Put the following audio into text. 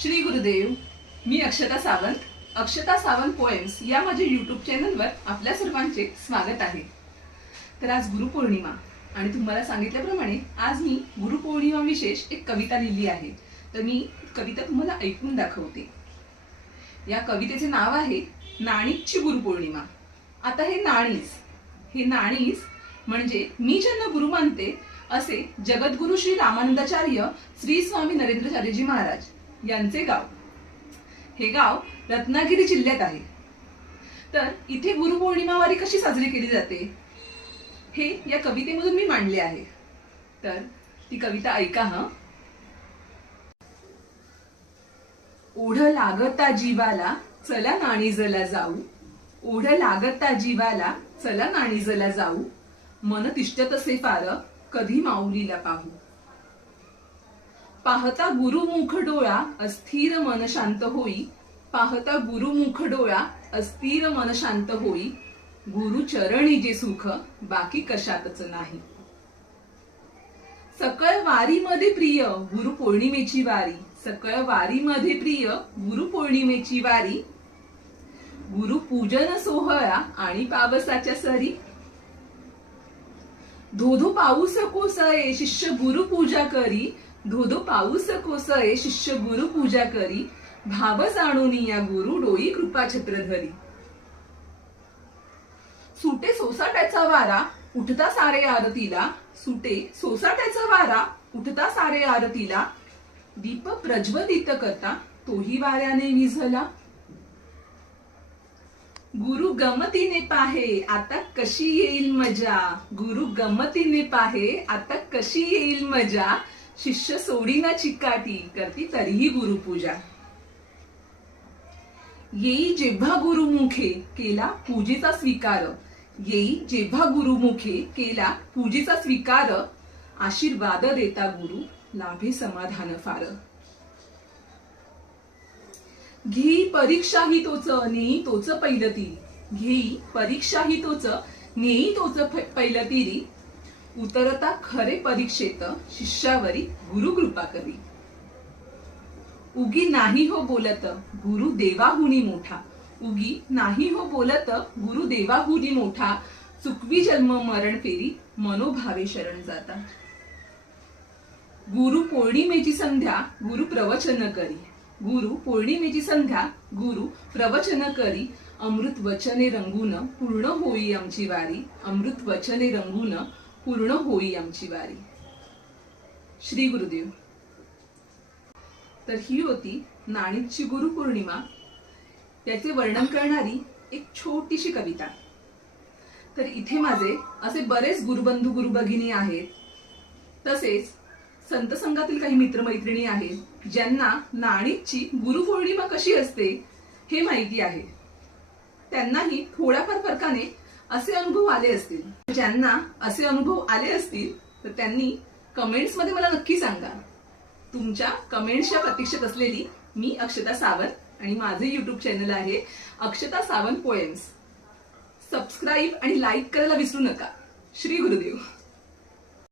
श्री गुरुदेव मी अक्षता सावंत. अक्षता सावंत पोएम्स या माझ्या यूट्यूब चॅनलवर आपल्या सर्वांचे स्वागत आहे. तर आज गुरुपौर्णिमा आणि तुम्हाला सांगितल्याप्रमाणे आज मी गुरुपौर्णिमा विशेष एक कविता लिहिली आहे. तर मी कविता तुम्हाला ऐकून दाखवते. या कवितेचे नाव आहे नाणीची गुरुपौर्णिमा. आता हे नाणीस हे नाणीस म्हणजे मी ज्यांना गुरु मानते असे जगद्गुरु श्री रामानंदाचार्य श्री स्वामी नरेंद्रचार्यजी महाराज. यांचे गाव. हे गाव रत्नागिरी जिल्ह्यात आहे. तर इथे गुरुपौर्णिमावारी कशी साजरी केली जाते? हे या कवितेमधून मी मांडले आहे. तर ती कविता ऐका हा. ओढ लागता जीवाला चला नाणीजला जाऊ. ओढ लागता जीवाला चला नाणीजला जाऊ. मन तिष्ठत असे फार कधी माऊलीला पाहू. पाहता गुरुमुख डोळा अस्थिर मन शांत होई. पाहता गुरुमुख डोळा अस्थिर मन शांत होई. गुरु चरणी जे सुख बाकी कशातच नाही. सकळ वारीमध्ये प्रिय गुरु पौर्णिमेची वारी. सकळ वारीमध्ये प्रिय गुरु पौर्णिमेची वारी. गुरु पूजन सोहळा आणि पावसाच्या सरी. धोधो पाऊस कोसळे शिष्य गुरु पूजा करी. धोधो पाऊस कोसळे शिष्य गुरु पूजा करी भाव जाणून या गुरु डोई कृपा छत्र धरी. सुटे सोसाट्याचा वारा उठता सारे आरतीला. सुटे सोसाट्याचा वारा उठता सारे आरतीला. दीप प्रज्वलित करता तोही वाऱ्याने विझला. गुरु गमतीने पाहे आता कशी येईल मजा? गुरु गमतीने पाहे आता कशी येईल मजा? शिष्य सोडीना चिकाटी करती तरीही गुरुपूजा. येई जेव्हा गुरुमुखे केला पूजेचा स्वीकार येई जेव्हा गुरुमुखे केला पूजेचा स्वीकार आशीर्वाद देता गुरु लाभे समाधान फार. घेई परीक्षा ही तोच नेई तोच पहिलं घेई परीक्षा ही तोच नेई तोच पैलतीरी उतरता खरे परीक्षेत शिष्यावरी गुरु कृपा करी. उगी नाही हो बोलत गुरु देवाहुनी मोठा. उगी नाही हो बोलत गुरु देवाहुनी मोठा. चुकवी जन्म मरण फेरी मनोभावे शरण जाता. गुरु पौर्णिमेची संध्या गुरु प्रवचन करी. गुरु पौर्णिमेची संध्या गुरु प्रवचन करी. अमृत वचने रंगून पूर्ण होई आमची वारी. अमृत वचने रंगून पूर्ण होई आमची वारी. श्री गुरुदेव. तर ही होती नाणीची गुरुपौर्णिमा. त्याचे वर्णन करणारी एक छोटीशी कविता. तर इथे माझे असे बरेच गुरुबंधू गुरुभगिनी आहेत. तसेच संत संघातील काही मित्रमैत्रिणी आहेत ज्यांना नाणीची गुरुपौर्णिमा कशी असते हे माहिती आहे. त्यांनाही थोड्याफार फरकाने असे अनुभव आले असतील. ज्यांना असे अनुभव आले असतील तर त्यांनी कमेंट्समध्ये मला नक्की सांगा. तुमच्या कमेंट्सच्या प्रतीक्षेत असलेली मी अक्षता सावंत आणि माझे युट्यूब चॅनल आहे अक्षता सावंत पोएम्स सबस्क्राईब आणि लाईक करायला विसरू नका. श्री गुरुदेव.